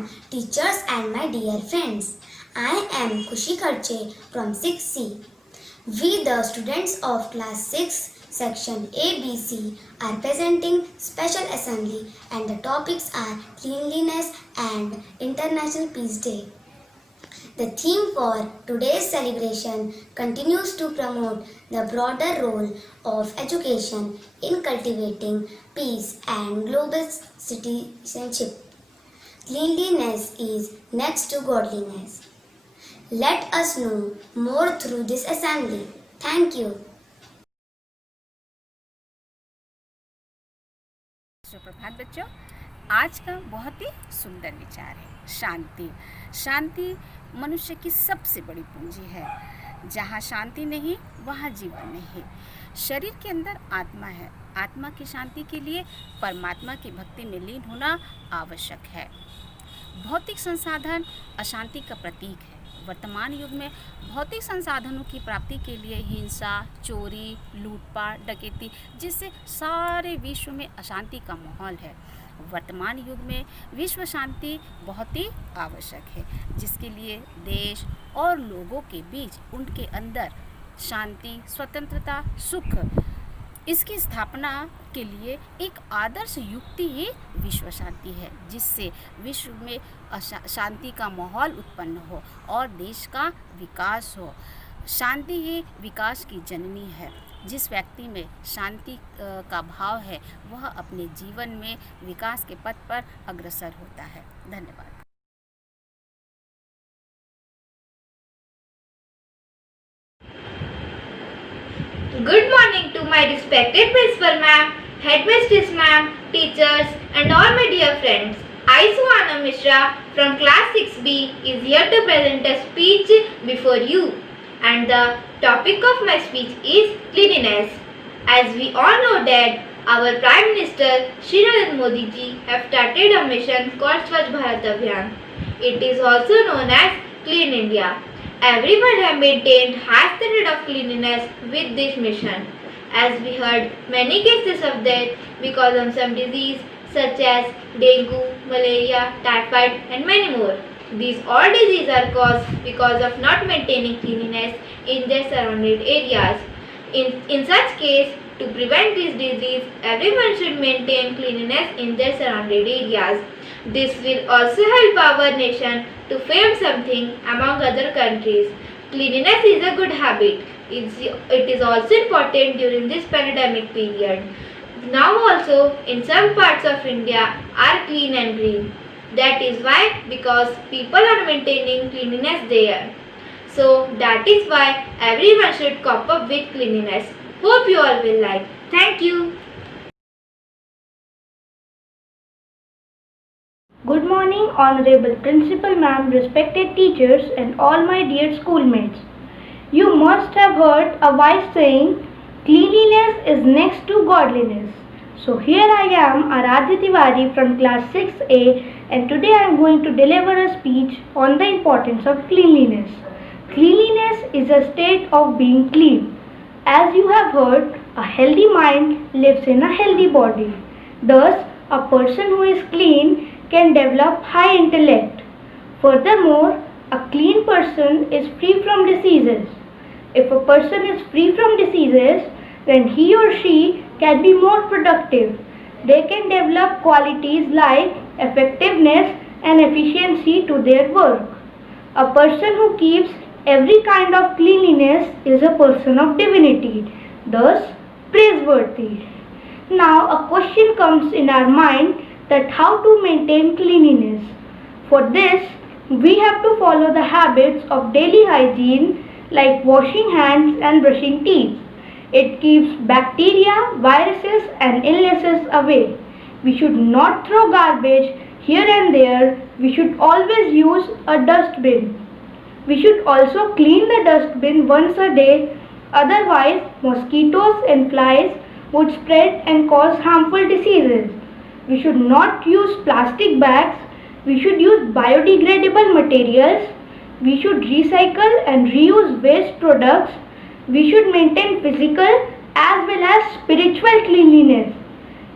Ma'am, teachers and my dear friends. I am Khushi Kharche from 6C. We the students of class 6 section ABC are presenting special assembly and the topics are cleanliness and International Peace Day. The theme for today's celebration continues to promote the broader role of education in cultivating peace and global citizenship. Cleanliness is next to godliness. Let us know more through this assembly. Thank you. सुप्रभात बच्चों, आज का बहुत ही सुंदर विचार है शांति। शांति मनुष्य की सबसे बड़ी पूंजी है। जहाँ शांति नहीं वहाँ जीवन नहीं। शरीर के अंदर आत्मा है। आत्मा की शांति के लिए परमात्मा की भक्ति में लीन होना आवश्यक है। भौतिक संसाधन अशांति का प्रतीक है। वर्तमान युग में भौतिक संसाधनों की प्राप्ति के लिए हिंसा, चोरी, लूटपाट, डकैती, जिससे सारे विश्व में अशांति का माहौल है। वर्तमान युग में विश्व शांति बहुत ही आवश्यक है, जिसके लिए देश और लोगों के बीच उनके अंदर शांति, स्वतंत्रता, सुख, इसकी स्थापना के लिए एक आदर्श युक्ति ही विश्व शांति है, जिससे विश्व में शांति का माहौल उत्पन्न हो और देश का विकास हो। शांति ही विकास की जननी है। जिस व्यक्ति में शांति का भाव है वह अपने जीवन में विकास के पथ पर अग्रसर होता है। धन्यवाद। Good morning to my respected principal ma'am, headmistress ma'am, teachers and all my dear friends. I Suhana Mishra from class 6B is here to present a speech before you, and the topic of my speech is cleanliness. As we all know that our Prime Minister Shri Narendra Modi ji have started a mission called Swachh Bharat Abhiyan. It is also known as Clean India. Everyone have maintained high standard of cleanliness with this mission. As we heard many cases of death because of some disease such as dengue, malaria, typhoid and many more. These all diseases are caused because of not maintaining cleanliness in their surrounded areas. In such case, to prevent this disease, everyone should maintain cleanliness in their surrounded areas. This will also help our nation to fame something among other countries. Cleanliness is a good habit. It is also important during this pandemic period. Now also in some parts of India are clean and green. That is why because people are maintaining cleanliness there. So that is why everyone should cope up with cleanliness. Hope you all will like. Thank you. Good morning, Honorable Principal Ma'am, respected teachers and all my dear schoolmates. You must have heard a wise saying, cleanliness is next to godliness. So here I am, Aradhya Tiwari from class 6A, and today I am going to deliver a speech on the importance of cleanliness. Cleanliness is a state of being clean. As you have heard, a healthy mind lives in a healthy body. Thus, a person who is clean can develop high intellect. Furthermore, a clean person is free from diseases. If a person is free from diseases, then he or she can be more productive. They can develop qualities like effectiveness and efficiency to their work. A person who keeps every kind of cleanliness is a person of divinity, thus praiseworthy. Now a question comes in our mind that how to maintain cleanliness. For this, we have to follow the habits of daily hygiene like washing hands and brushing teeth. It keeps bacteria, viruses and illnesses away. We should not throw garbage here and there. We should always use a dustbin. We should also clean the dustbin once a day, otherwise mosquitoes and flies would spread and cause harmful diseases. We should not use plastic bags. We should use biodegradable materials. We should recycle and reuse waste products. We should maintain physical as well as spiritual cleanliness.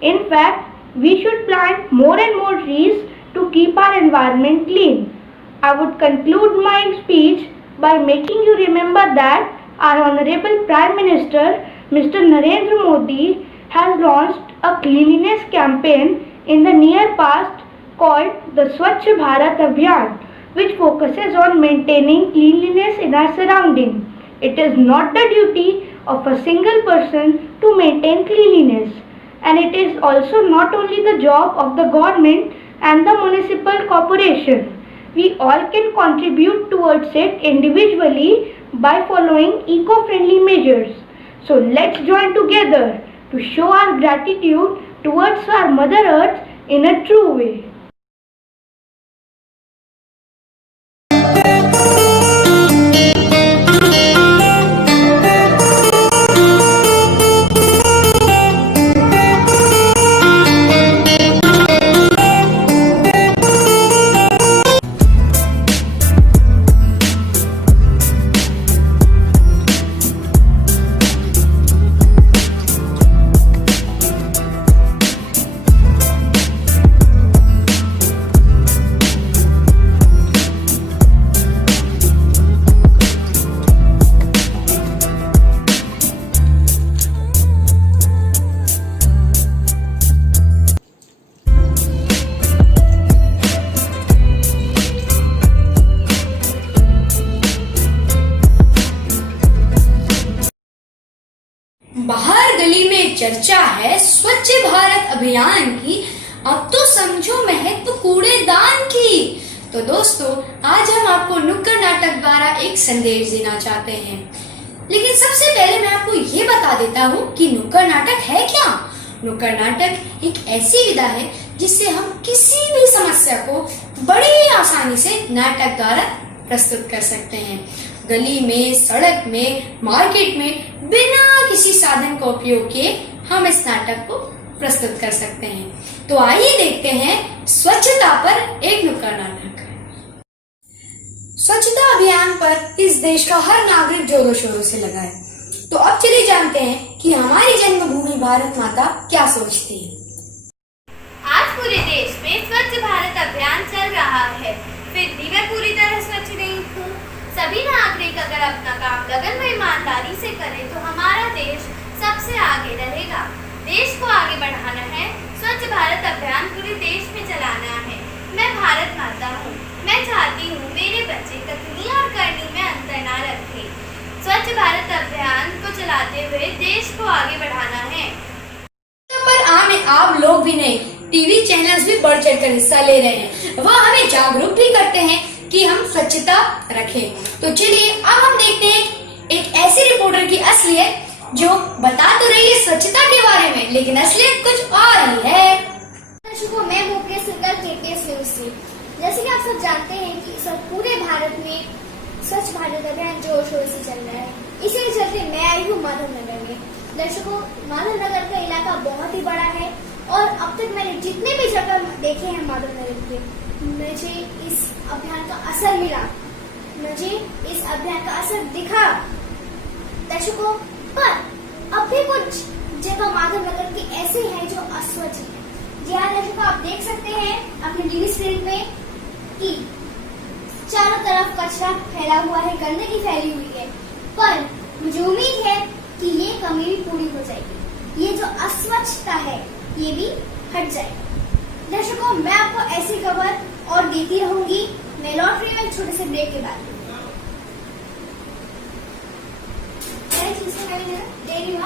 In fact, we should plant more and more trees to keep our environment clean. I would conclude my speech by making you remember that our Honorable Prime Minister, Mr. Narendra Modi, has launched a cleanliness campaign in the near past called the Swachh Bharat Abhiyan, which focuses on maintaining cleanliness in our surroundings. It is not the duty of a single person to maintain cleanliness, and it is also not only the job of the government and the municipal corporation. We all can contribute towards it individually by following eco-friendly measures. So let's join together to show our gratitude towards our Mother Earth in a true way. बाहर गली में चर्चा है स्वच्छ भारत अभियान की, अब तो समझो महत्व कूड़ेदान की। तो दोस्तों, आज हम आपको नुक्कड़ नाटक द्वारा एक संदेश देना चाहते हैं। लेकिन सबसे पहले मैं आपको ये बता देता हूँ कि नुक्कड़ नाटक है क्या। नुक्कड़ नाटक एक ऐसी विधा है जिससे हम किसी भी समस्या को बड़ी आसानी से नाटक द्वारा प्रस्तुत कर सकते हैं। गली में, सड़क में, मार्केट में बिना किसी साधन का उपयोग किए हम इस नाटक को प्रस्तुत कर सकते हैं। तो आइए देखते हैं स्वच्छता पर एक नुक्कड़ नाटक। स्वच्छता अभियान पर इस देश का हर नागरिक जोरों शोरों से लगा है। तो अब चलिए जानते हैं कि हमारी जन्मभूमि भारत माता क्या सोचती है। आज पूरे देश में स्वच्छ भारत अभियान चल रहा है, फिर भी मैं पूरी तरह स्वच्छ नहीं हूँ। सभी नागरिक अगर अपना काम लगन व ईमानदारी से करें तो हमारा देश सबसे आगे रहेगा। देश को आगे बढ़ाना है, स्वच्छ भारत अभियान पूरे देश में चलाना है। मैं भारत माता हूँ, मैं चाहती हूँ मेरे बच्चे कथनी और करनी में अंतर ना रखें। स्वच्छ भारत अभियान को चलाते हुए देश को आगे बढ़ाना है। पर आप लोग भी नहीं, टीवी चैनल्स भी बढ़ चढ़कर हिस्सा ले रहे हैं। वह हमें जागरूक भी करते हैं कि हम स्वच्छता रखें। तो चलिए अब हम देखते हैं एक ऐसी रिपोर्टर की असलियत जो बता तो रही है स्वच्छता के बारे में, लेकिन असलियत कुछ और ही है। मैं मुकेश सिंगल केटीएस न्यूज से। जैसे कि आप सब जानते हैं कि सब पूरे भारत में स्वच्छ भारत अभियान जोर शोर से चल रहा है। इसी के चलते मैं आई हूँ माधवनगर में। दर्शकों, माधवनगर का इलाका बहुत ही बड़ा है और अब तक मैंने जितने भी जगह देखे हैं माधवनगर के, मुझे इस अभियान का असर मिला, मुझे इस अभियान का असर दिखा। दर्शकों, पर अब भी कुछ जगह माधवनगर की ऐसे हैं जो अस्वच्छ है। जी हाँ दर्शकों, आप देख सकते हैं अपने टीवी स्क्रीन पे कि चारों तरफ कचरा फैला हुआ है, गंदगी फैली हुई है। पर मुझे उम्मीद है कि ये कमी भी पूरी हो जाएगी, ये जो अस्वच्छता है ये भी हट जाएगी। दर्शकों, मैं आपको ऐसी खबर और देती रहूंगी। मैं लौट रही हूँ एक छोटे से ब्रेक के बाद। दे रही हूँ।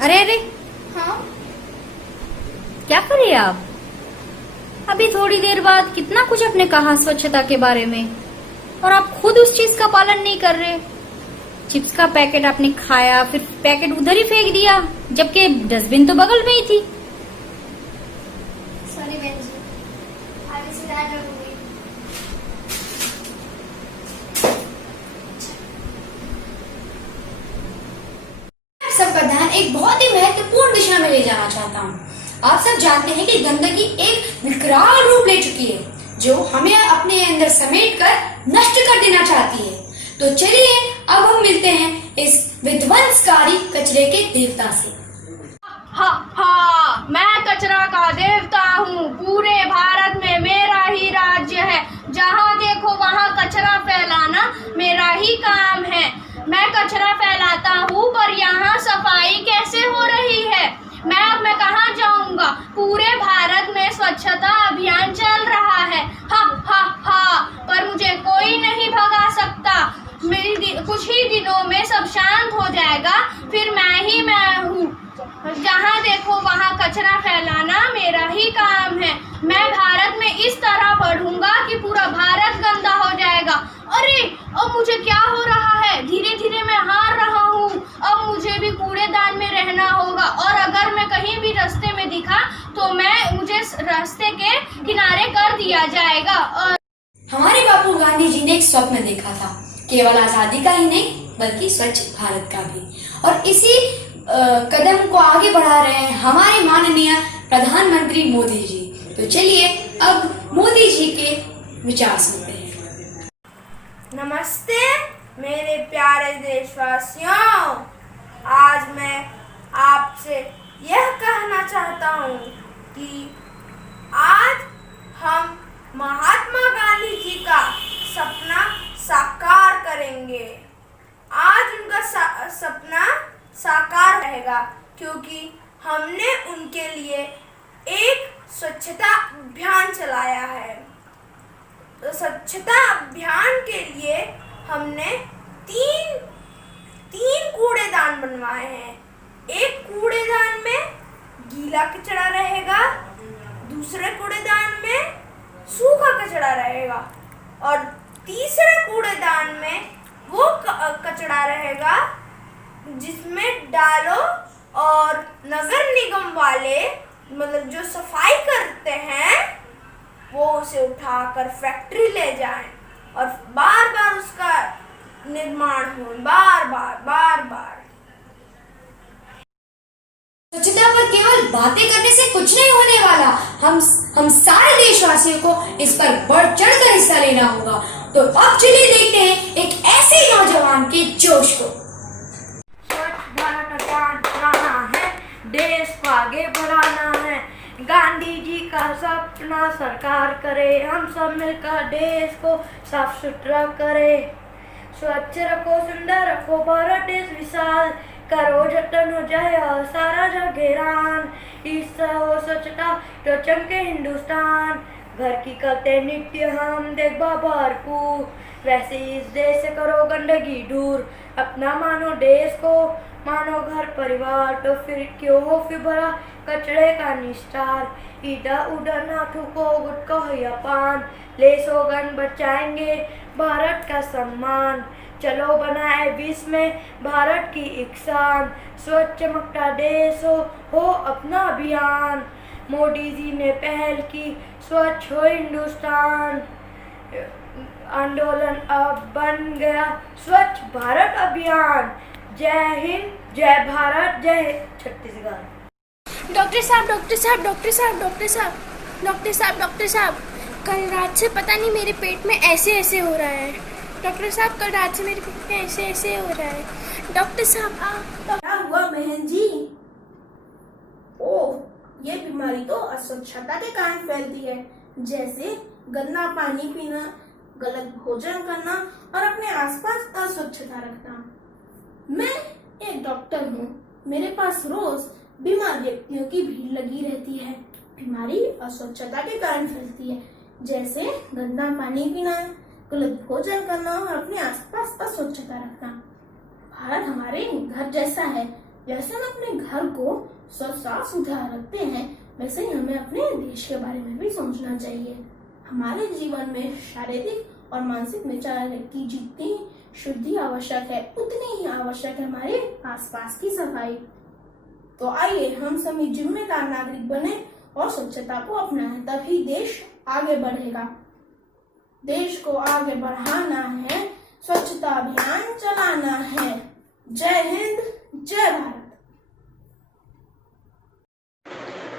अरे अरे, हाँ, क्या कर रही हैं आप? अभी थोड़ी देर बाद कितना कुछ आपने कहा स्वच्छता के बारे में, और आप खुद उस चीज का पालन नहीं कर रहे। चिप्स का पैकेट आपने खाया, फिर पैकेट उधर ही फेंक दिया, जबकि डस्टबिन तो बगल में ही थी। सॉरी बहन जी, आगे से ध्यान रखूंगी। सब का ध्यान एक बहुत ही महत्वपूर्ण दिशा में ले जाना चाहता हूँ। आप सब जानते हैं कि गंदगी एक विकराल रूप ले चुकी है। जो हमें अपने अंदर समेट कर नष्ट कर देना चाहती है। तो चलिए अब हम मिलते हैं इस विध्वंसकारी कचरे के देवता से। हा हा, मैं कचरा का देवता हूँ। पूरे भारत में मेरा ही राज्य है। जहाँ देखो वहाँ कचरा फैलाना मेरा ही काम है। मैं कचरा फैलाता हूँ, पर यहाँ सफाई कैसे हो रही है? मैं कहाँ जाऊँगा? पूरे भारत में स्वच्छता अभियान चल रहा है। हा हा हा, पर मुझे कोई नहीं भगा सकता। कुछ ही दिनों में सब शांत हो जाएगा, फिर मैं हूँ। जहाँ देखो वहाँ कचरा फैलाना मेरा ही काम है। मैं भारत में इस तरह बढ़ूंगा कि पूरा भारत गंदा हो जाएगा। अरे, अब मुझे क्या हो रहा है? धीरे धीरे मैं हार रहा हूँ। अब मुझे भी कूड़ेदान में रहना होगा, और अगर मैं कहीं भी रास्ते में दिखा तो मुझे रास्ते के किनारे कर दिया जाएगा। और हमारे बापू गांधी जी ने एक स्वप्न देखा था, केवल आजादी का ही नहीं बल्कि स्वच्छ भारत का भी। और इसी कदम को आगे बढ़ा रहे हैं हमारे माननीय प्रधानमंत्री मोदी जी। तो चलिए अब मोदी जी के विचार सुनते हैं। नमस्ते मेरे प्यारे देशवासियों, आज मैं आपसे यह कहना चाहता हूँ कि आज हम महात्मा गांधी जी का सपना साकार करेंगे। आज उनका सपना साकार रहेगा, क्योंकि हमने उनके लिए एक स्वच्छता अभियान चलाया है। तो स्वच्छता अभियान के लिए हमने तीन कूड़ेदान बनवाए हैं। एक कूड़ेदान में गीला कचरा रहेगा, दूसरे कूड़ेदान में सूखा कचरा रहेगा, और तीसरे कूड़ेदान में वो कचरा रहेगा जिसमें डालो और नगर निगम वाले, मतलब जो सफाई करते हैं, वो उसे उठाकर फैक्ट्री ले जाएं और बार बार उसका निर्माण हो, बार बार। स्वच्छता पर केवल बातें करने से कुछ नहीं होने वाला। हम सारे देशवासियों को इस पर बढ़ चढ़कर हिस्सा लेना होगा। तो अब चलिए देखते हैं एक ऐसे नौजवान के जोश को। स्वच्छ भारत अभियान चलाना है, देश को आगे बढ़ाना है। गांधी जी का सपना साकार करे, हम सब मिलकर देश को साफ सुथरा करे। स्वच्छ रखो, सुंदर रखो, भारत देश विशाल करो, जतन हो जाए और सारा जग हैरान। इस हो स्वच्छता तो चमके हिंदुस्तान, घर की करते नित्य हम देखभा भरपूर। वैसे इस देश से करो गंदगी दूर, अपना मानो देश को, मानो घर परिवार। तो फिर क्यों हो फिर भरा कचरे का निस्तार। इधर उधर ना थूको गुटखा या पान, ले सोगन बचाएंगे भारत का सम्मान। चलो बनाए विश्व में भारत की एक शान, स्वच्छ चमकता देश हो अपना अभियान। मोदी जी ने पहल की, स्वच्छ हो हिंदुस्तान। आंदोलन अब बन गया स्वच्छ भारत अभियान। जय हिंद, जय भारत, जय छत्तीसगढ़। डॉक्टर साहब, कल रात से पता नहीं मेरे पेट में ऐसे हो रहा है। डॉक्टर साहब, कल रात से मेरे पेट में ऐसे हो रहा है। डॉक्टर साहब, क्या हुआ बहन जी? ओह, ये बीमारी तो अस्वच्छता के कारण फैलती है, जैसे गंदा पानी पीना, गलत भोजन करना और अपने आसपास अस्वच्छता रखना। मैं एक डॉक्टर हूँ, मेरे पास रोज बीमार व्यक्तियों की भीड़ लगी रहती है। बीमारी अस्वच्छता के कारण फैलती है, जैसे गंदा पानी पीना, गलत भोजन करना और अपने आसपास अस्वच्छता रखना। भारत हमारे घर जैसा है, जैसे हम अपने घर को साफ सुथरा रखते हैं, वैसे ही हमें अपने देश के बारे में भी सोचना चाहिए। हमारे जीवन में शारीरिक और मानसिक विचार की जितनी शुद्धि आवश्यक है, उतनी ही आवश्यक है हमारे आसपास की सफाई। तो आइए हम सभी जिम्मेदार नागरिक बने और स्वच्छता को अपनाएं, तभी देश आगे बढ़ेगा। देश को आगे बढ़ाना है, स्वच्छता अभियान चलाना है। जय हिंद, जय भारत।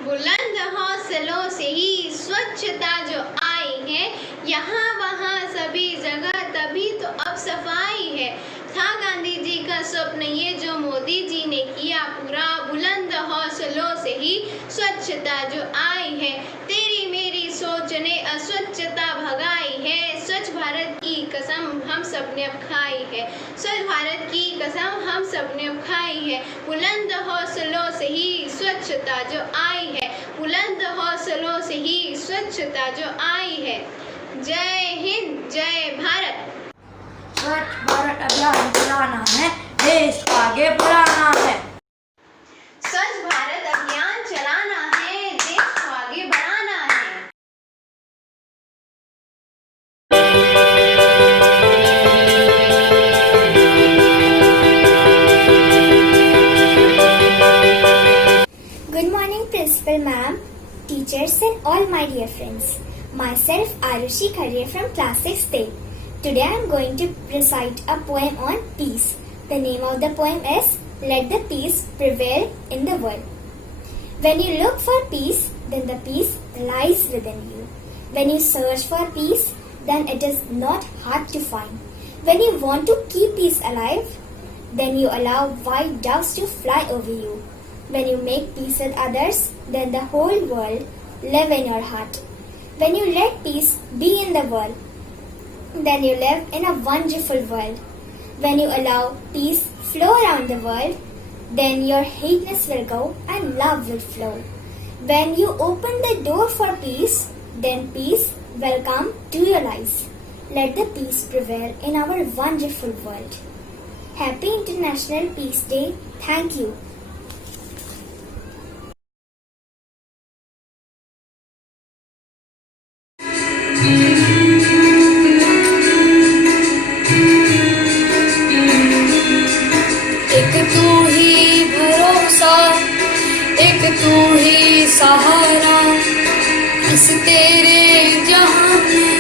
बुलंद हौसलों से ही स्वच्छता जो आई, है, यहाँ वहाँ सभी जगह, तभी तो अब सफाई है। था गांधी जी का स्वप्न ये जो मोदी जी ने किया पूरा, बुलंद हौसलों से ही स्वच्छता जो आई है। तेरी मेरी सोच ने अस्वच्छता भगाई है, स्वच्छ भारत की कसम हम सब ने अब खाई है, स्वच्छ भारत की कसम हम सब ने अब खाई है। बुलंद हौसलों से ही स्वच्छता जो आई है, बुलंद हौसलों से ही स्वच्छता जो आई है। जय हिंद, जय भारत। स्वच्छ भारत अभियान चलाना है, देश को आगे बढ़ाना है। स्वच्छ भारत अभियान चलाना है, देश को आगे बढ़ाना है। Good morning, Principal Ma'am, teachers and all my dear friends. Myself Arushi Khare from Class 6A. Today I am going to recite a poem on peace. The name of the poem is Let the Peace Prevail in the World. When you look for peace, then the peace lies within you. When you search for peace, then it is not hard to find. When you want to keep peace alive, then you allow white doves to fly over you. When you make peace with others, then the whole world live in your heart. When you let peace be in the world, then you live in a wonderful world. When you allow peace flow around the world, then your hateness will go and love will flow. When you open the door for peace, then peace will come to your lives. Let the peace prevail in our wonderful world. Happy International Peace Day. Thank you. एक तू ही भरोसा, एक तू ही सहारा, इस तेरे जहां में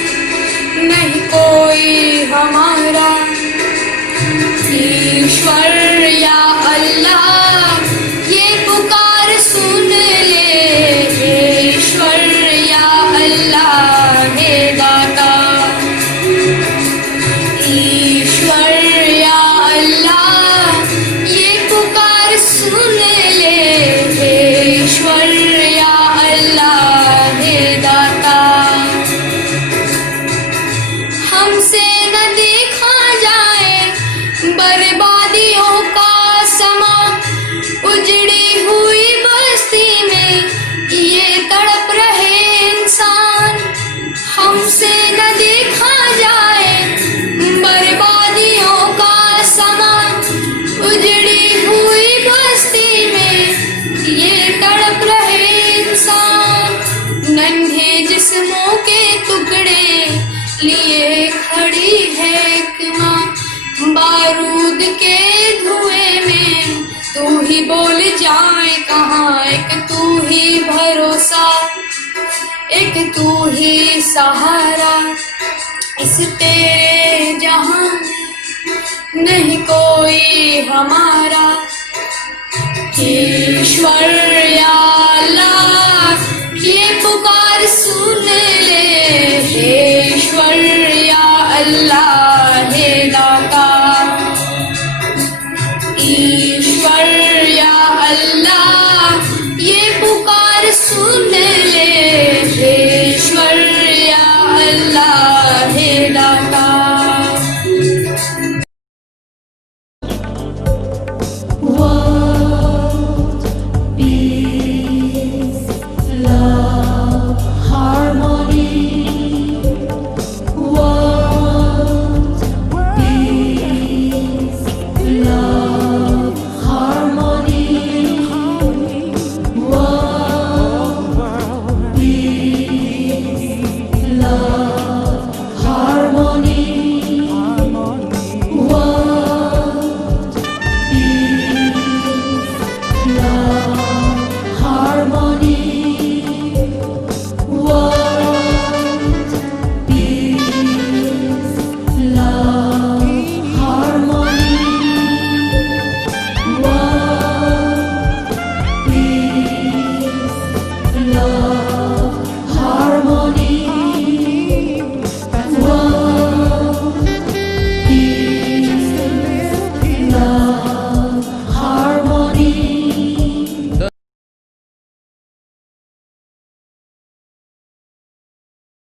नहीं कोई हमारा। ईश्वर या अल्लाह ये पुकार सुन ले, ईश्वर या अल्लाह हे दाता। ईश्वर या अल्लाह ये पुकार सुन ले, ईश्वर या अल्लाह हे दाता। हमसे न देखा जाए बर्बादियों का समा, उजड़ी हुई बस्ती में ये तड़प रहे इंसान। हमसे न देखा जाए बर्बादियों का समा, उजड़ी हुई बस्ती में ये तड़प रहे इंसान। नन्हे जिस्मों के टुकड़े लिए खड़ी है एक माँ, बारूद के धुएं में तू ही बोल जाए कहाँ। एक तू ही भरोसा, एक तू ही सहारा, इस तेरे जहां नहीं कोई हमारा। ईश्वर